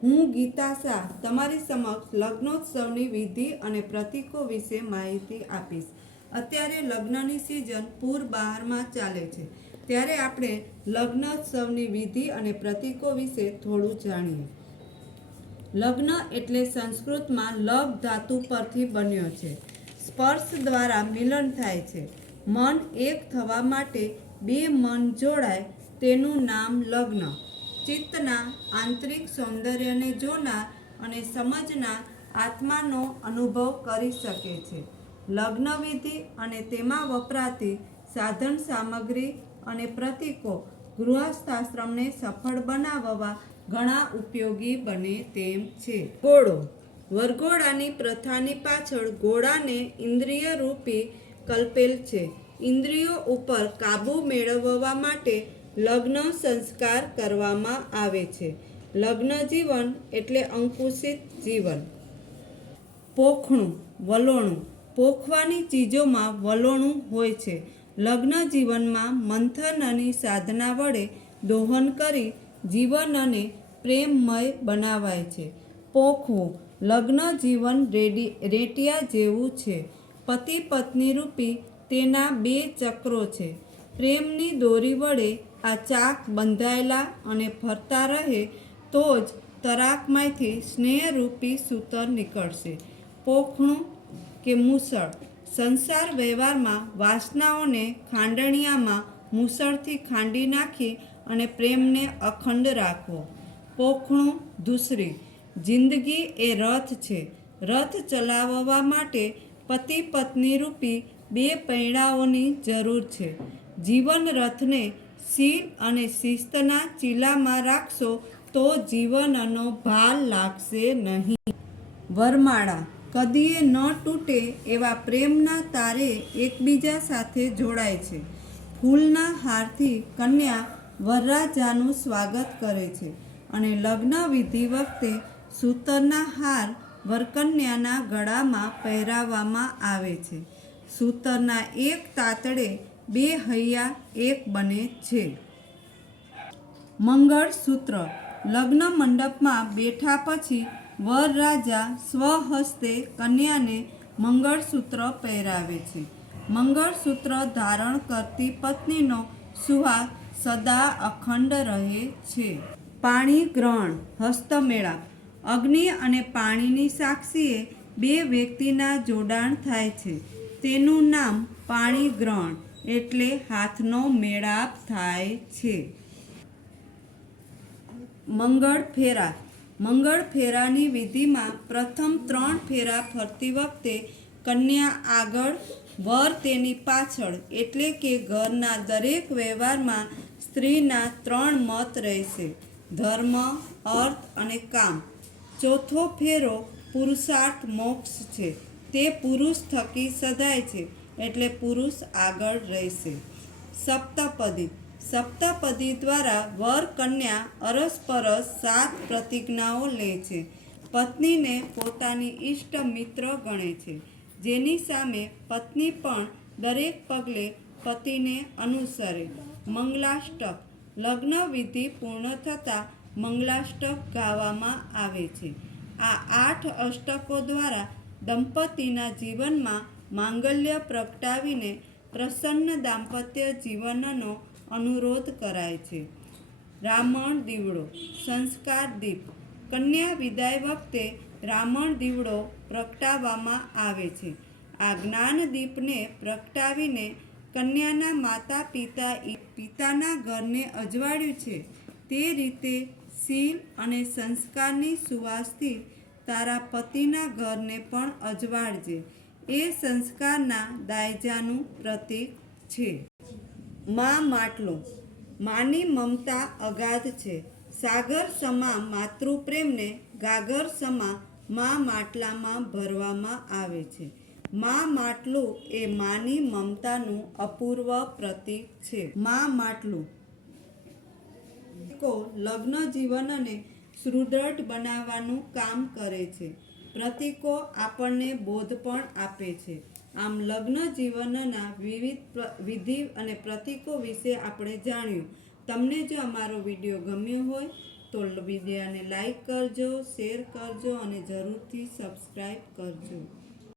હું ગીતા શાહ તમારી સમક્ષ લગ્નોત્સવની વિધિ અને પ્રતીકો વિશે માહિતી આપીશ। અત્યારે લગ્નની સિઝન પૂર બહારમાં ચાલે છે, ત્યારે આપણે લગ્નોત્સવની વિધિ અને પ્રતીકો વિશે થોડું જાણીએ। લગ્ન એટલે સંસ્કૃતમાં લગ ધાતુ પરથી બન્યો છે। સ્પર્શ દ્વારા મિલન થાય છે। મન એક થવા માટે બે મન જોડાય તેનું નામ લગ્ન। ચિત્તના આંતરિક સૌંદર્યને જોનાર અને સમજનાર આત્માનો અનુભવ કરી શકે છે। લગ્ન વિધિ અને તેમાં વપરાતી સાધન સામગ્રી અને પ્રતીકો ગૃહસ્થાશ્રમને સફળ બનાવવા ઘણા ઉપયોગી બને તેમ છે। ઘોડો વરઘોડાની પ્રથાની પાછળ ઘોડાને ઇન્દ્રિય રૂપી કલ્પેલ છે। ઇન્દ્રિયો ઉપર કાબુ મેળવવા માટે લગ્ન સંસ્કાર કરવામાં આવે છે। લગ્ન જીવન એટલે અંકુશિત જીવન। પોખણું વલોણું પોખવાની ચીજોમાં વલોણું હોય છે। લગ્ન જીવનમાં મંથનની સાધના વડે દોહન કરી જીવનને પ્રેમમય બનાવાય છે। પોખવું લગ્ન જીવન રેટિયા જેવું છે। પતિ પત્ની રૂપી તેના બે ચક્રો છે। પ્રેમની દોરી વડે આ ચાક બંધાયેલા અને ફરતા રહે તો જ તરાકમાંથી સ્નેહરૂપી સૂતર નીકળશે। પોખણું કે મૂસળ સંસાર વ્યવહારમાં વાસનાઓને ખાંડણિયામાં મૂસળથી ખાંડી નાખી અને પ્રેમને અખંડ રાખવો। પોખણું ધૂસરી જિંદગી એ રથ છે। રથ ચલાવવા માટે પતિ પત્ની રૂપી બે પૈડાઓની જરૂર છે। જીવન રથને શીલ અને શિસ્તના ચીલામાં રાખશો તો જીવનનો ભાર લાગશે નહીં। વરમાળા કદીએ ન તૂટે એવા પ્રેમના તારે એકબીજા સાથે જોડાય છે। ફૂલના હારથી કન્યા વરરાજાનું સ્વાગત કરે છે અને લગ્ન વિધિ વખતે સૂતરના હાર વરકન્યાના ગળામાં પહેરાવવામાં આવે છે। સૂતરના એક તાતડે બે હૈયા એક બને છે। મંગળસૂત્ર લગ્ન મંડપમાં બેઠા પછી વરરાજા સ્વહસ્તે કન્યાને મંગળસૂત્ર પહેરાવે છે। મંગળસૂત્ર ધારણ કરતી પત્નીનો સુહાગ સદા અખંડ રહે છે। પાણી ગ્રહણ હસ્તમેળાપ અગ્નિ અને પાણીની સાક્ષીએ બે વ્યક્તિના જોડાણ થાય છે, તેનું નામ પાણી ગ્રહણ એટલે હાથનો મેળાપ થાય છે। મંગળ ફેરા મંગળ ફેરાની વિધિમાં પ્રથમ 3 ફેરા ફરતી વખતે કન્યા આગળ, વર તેની પાછળ એટલે કે ઘરના દરેક વ્યવહારમાં સ્ત્રીના 3 મત રહેશે: ધર્મ, અર્થ અને કામ। ચોથો ફેરો પુરુષાર્થ મોક્ષ છે, તે પુરુષ થકી સધાય છે એટલે પુરુષ આગળ રહેશે। સપ્તપદી સપ્તપદી દ્વારા વર કન્યા અરસપરસ 7 પ્રતિજ્ઞાઓ લે છે। પત્નીને પોતાની ઈષ્ટ મિત્ર ગણે છે, જેની સામે પત્ની પણ દરેક પગલે પતિને અનુસરે। મંગલાષ્ટક લગ્ન વિધિ પૂર્ણ થતાં મંગલાષ્ટક ગાવામાં આવે છે। આ 8 અષ્ટકો દ્વારા દંપતીના જીવનમાં માંગલ્ય પ્રગટાવીને પ્રસન્ન દાંપત્ય જીવનનો અનુરોધ કરાય છે। રામણ દીવડો સંસ્કાર દીપ કન્યા વિદાય વખતે રામણ દીવડો પ્રગટાવવામાં આવે છે। આ જ્ઞાન દીપને પ્રગટાવીને કન્યાના માતા પિતાના ઘરને અજવાળ્યું છે, તે રીતે શીલ અને સંસ્કારની સુવાસથી તારા પતિના ઘરને પણ અજવાળજે, એ સંસ્કારના દાયજાનું પ્રતીક છે। મા માટલું માની મમતા અગાધ છે। સાગર સમા માતૃપ્રેમને ગાગર સમા મા માટલામાં ભરવામાં આવે છે। મા માટલું એ માની મમતાનું અપૂર્વ પ્રતીક છે। મા માટલું લગ્ન જીવનને સુદૃઢ બનાવવાનું કામ કરે છે। પ્રતીકો આપણને બોધ પણ આપે છે। આમ લગ્ન જીવનના વિવિધ વિધિ અને પ્રતીકો વિશે આપણે જાણ્યું। તમને જો અમારો વિડીયો ગમ્યો હોય તો વિડીયોને લાઈક કરજો, શેર કરજો અને જરૂરથી સબસ્ક્રાઈબ કરજો.